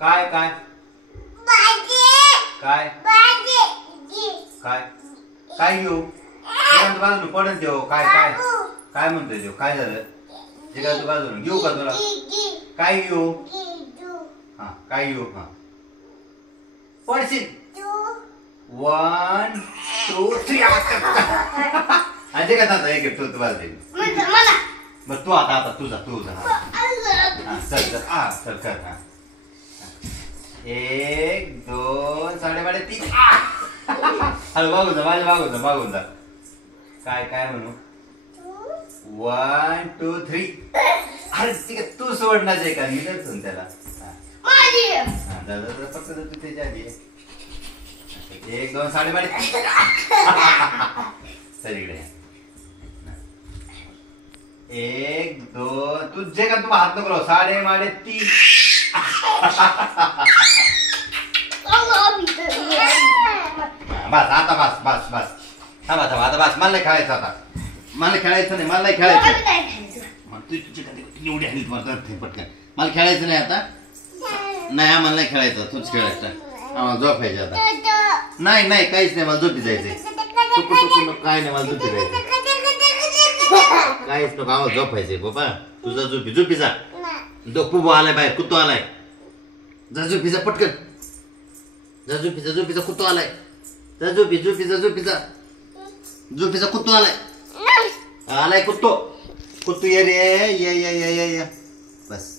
काय काय काय काय काय घेऊ बाजून पडत देऊ काय काय काय म्हणतोय देऊ काय झालं ते काय तू बाजून घेऊ का तुला काय घेऊ हा काय घेऊ हा पडशील 1 2 3 आणि काय आता एक तू बस तू आता तुझा चल चल कर हा 1 2 3 हॅलो बागून जा काय काय म्हणू 1 2 3 अरे ठीक आहे तू सोडणार आहे का मी करतो त्याला दादा फक्त तू त्याच्या आधी 1 2 3 चल इकडे 1 2 तुझे का तू हात नको 3 बस आता बस थांबा आता बस मला खेळायचं आता मला खेळायचं नाही मला खेळायचं मग तू तुझी कधी एवढी हल्ली पटकन मला खेळायचं नाही आता नाही आम्हाला नाही खेळायचं तूच खेळायचं आम्हाला झोपायचं आता नाही काहीच नाही मला झोपी जायचंय चुकून काय नाही मला झोपी जायचं काहीच नको आम्हाला झोपायचंय बाबा तुझा झोपी जा पुबो आलाय बाहेर कुत्तो आलाय जा झोपीचा पटकन जा झोपीचा कुत्तो आलाय जा झोपीचा कुत्तो आलाय कुत्तो ये रे ये बस